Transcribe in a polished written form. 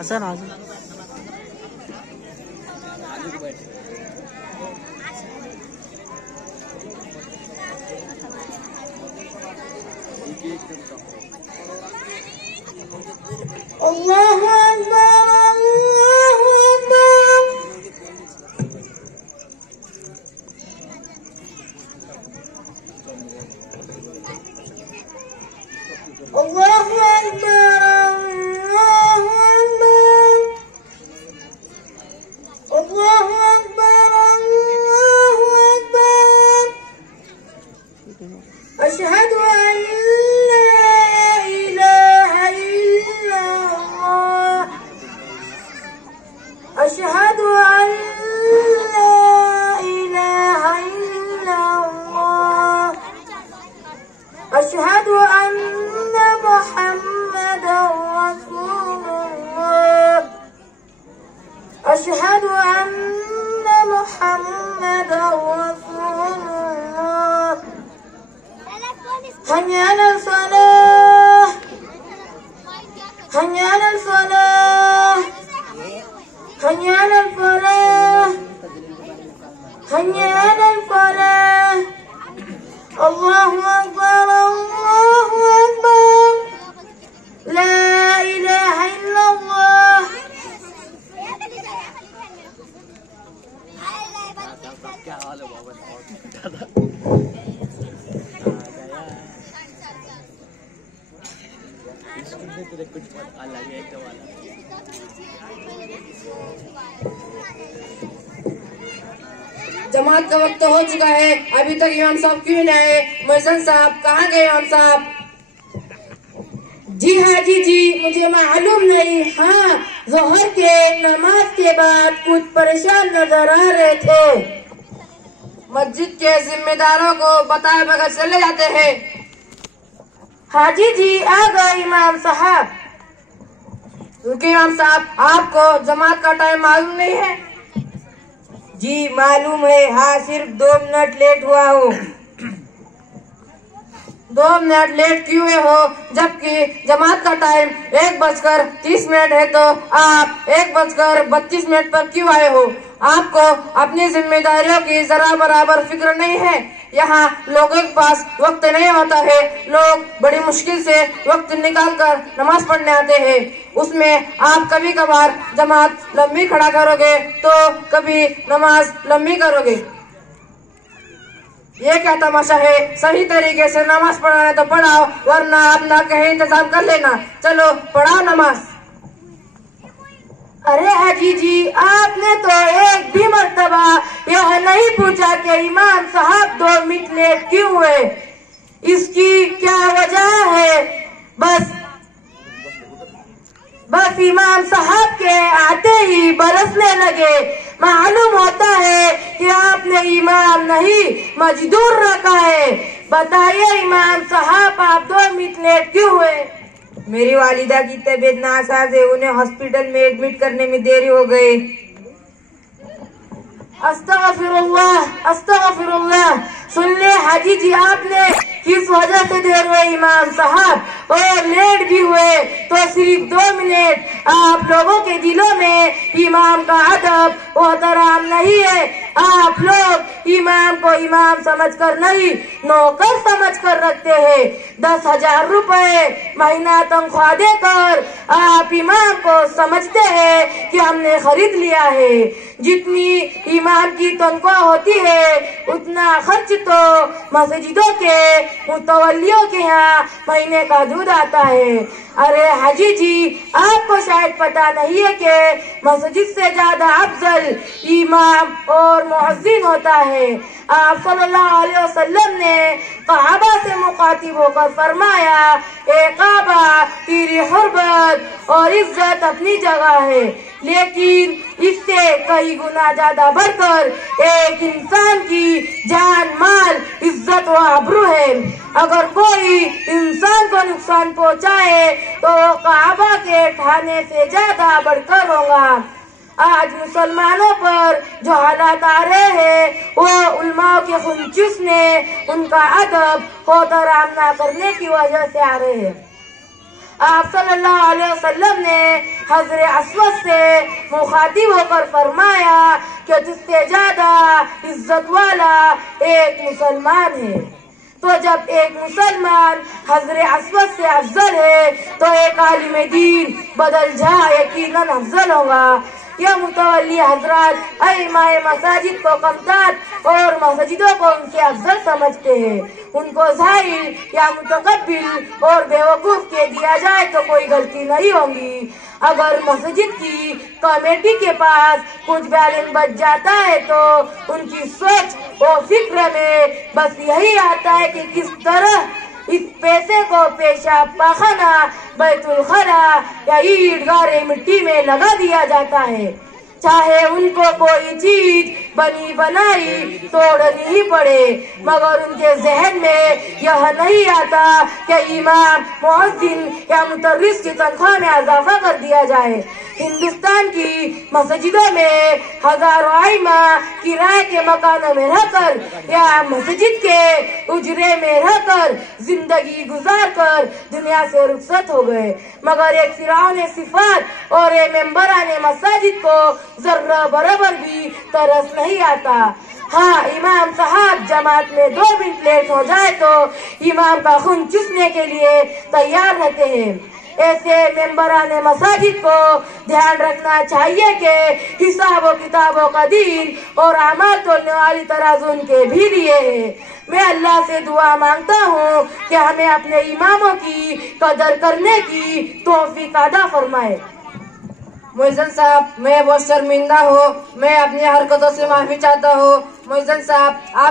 असं ना अल्लाहु अकबर अल्लाहु अकबर अल्लाहु अकबर अल्लाहु अकबर अशहदु अन ला इलाहा इल्लल्लाह अशहदु अन ला इलाहा इल्लल्लाह अशहदु अन्ना मुहम्मदर रसूलुल्लाह अशहदु अन्ना मुहम्मदर रसूलुल्लाह हय्या अलल सलाह हय्या अलल सलाह हय्या अलल फलाह हय्या अलल फलाह अल्लाहु अकबर अल्लाहु अकबर ला इलाहा इल्लल्लाह क्या हाल है बाबा कुछ अलग है तो वाला जमात का वक्त हो चुका है, अभी तक इमाम साहब क्यों नहीं आए? मुअज्जिन साहब कहाँ गए? इमाम साहब जी हाँ जी मुझे मालूम नहीं। हाँ, ज़ोहर के नमाज के बाद कुछ परेशान नजर आ रहे थे। मस्जिद के जिम्मेदारों को बताए बगैर चले जाते हैं। हाजी जी आ गए इमाम साहब। रुके इमाम साहब, आपको जमात का टाइम मालूम नहीं है? जी मालूम है। हाँ, सिर्फ 2 मिनट लेट हुआ हूँ। 2 मिनट लेट क्यों हो, जबकि जमात का टाइम 1:30 है, तो आप 1:32 पर क्यों आए हो? आपको अपनी जिम्मेदारियों की जरा बराबर फिक्र नहीं है। यहाँ लोगों के पास वक्त नहीं होता है। लोग बड़ी मुश्किल से वक्त निकालकर नमाज पढ़ने आते हैं। उसमें आप कभी कभार जमात लंबी खड़ा करोगे तो कभी नमाज लंबी करोगे। ये क्या तमाशा है? सही तरीके से नमाज पढ़ाना है तो पढ़ाओ, वरना अपना कहीं इंतजाम कर लेना। चलो पढ़ाओ नमाज। अरे हाजी जी, आपने तो एक भी मर्तबा यह नहीं पूछा कि इमाम साहब 2 मिनट लेट क्यों हुए, इसकी क्या वजह है? बस इमाम साहब के आते ही बरसने लगे। मालूम होता है कि आपने इमाम नहीं मजदूर रखा है। बताइए इमाम साहब, आप 2 मिनट लेट क्यों हुए? मेरी वालिदा की तबीयत नासाज है, उन्हें हॉस्पिटल में एडमिट करने में देरी हो गई। अस्तगफिरुल्लाह। सुन ले हाजी जी, आपने किस वजह से देर हुए इमाम साहब, और लेट भी हुए तो सिर्फ 2 मिनट। आप लोगों के दिलों में इमाम का अदब और एहतराम नहीं है। आप लोग इमाम को इमाम समझकर नहीं, नौकर समझकर रखते हैं। 10,000 रुपए महीना तनख्वाह देकर आप इमाम को समझते हैं कि हमने खरीद लिया है। जितनी इमाम की तनख्वाह होती है उतना खर्च तो मस्जिदों के मुतवल्लियों के यहाँ महीने का दूध आता है। अरे हाजी जी, आपको शायद पता नहीं है कि मस्जिद से ज्यादा अफजल इमाम और मुअज्जिन होता है। आप सल्लल्लाहु अलैहि वसल्लम ने काबा से मुखातिब होकर फरमाया, ए काबा, तेरी हुर्मत और इज्जत अपनी जगह है, लेकिन इससे कई गुना ज्यादा बढ़कर एक इंसान की जान, माल, इज्जत व आबरू है। अगर कोई इंसान को नुकसान पहुंचाए तो काबा के बढ़ाने से ज्यादा बढ़कर होगा। आज मुसलमानों पर जो हालात आ रहे हैं वो उलमाओं के खून चूसने, उनका अदब होतराम ना करने की वजह से आ रहे हैं। आप सल्लल्लाहु अलैहि वसल्लम ने हज़रत अस्वद से मुखातिब होकर फरमाया कि तुझसे ज्यादा इज्जत वाला एक मुसलमान है। तो जब एक मुसलमान हज़रत अस्वद से अफजल है तो एक आलिम दीन बदल जा यकीनन अफजल होगा। यह मुतवल्ली हजरात इमाम मसाजिद को कमतर और मस्जिदों को उनके अफजल समझते हैं। उनको जाहिल या मुतकब्बिर और बेवकूफ के दिया जाए तो कोई गलती नहीं होगी। अगर मस्जिद की कमेटी के पास कुछ बैलेंस बच जाता है तो उनकी सोच और फिक्र में बस यही आता है कि किस तरह इस पैसे को पेशाब पाखाना, बैतुल खला या ईट गारे मिट्टी में लगा दिया जाता है। चाहे उनको कोई चीज बनी बनाई तोड़नी ही पड़े, मगर उनके जहन में यह नहीं आता कि इमाम, मुअज्जिन या मुदर्रिस की तनख्वाह में इजाफा कर दिया जाए। हिंदुस्तान की मस्जिदों में हजारों आइमा किराए के मकानों में रहकर या मस्जिद के उजरे में रहकर जिंदगी गुजार कर दुनिया से रुखसत हो गए, मगर एक फिरौन सिफात और एक मेंबराने मसाजिद को जर्रा बराबर भी तरस नहीं आता। हाँ, इमाम साहब जमात में 2 मिनट लेट हो जाए तो इमाम का खून चूसने के लिए तैयार रहते हैं। ऐसे मेंबराने मसाजिद को ध्यान रखना चाहिए कि हिसाबों किताबों का दीन और अमाल तोलने वाली तराजू उनके भी लिए है। मैं अल्लाह से दुआ मांगता हूँ कि हमें अपने इमामों की कदर करने की तौफीक अता फरमाए। मुअज्जिन साहब, मैं बहुत शर्मिंदा हूँ, मैं अपनी हरकतों से माफी चाहता हूँ। मुअज्जिन साहब, आप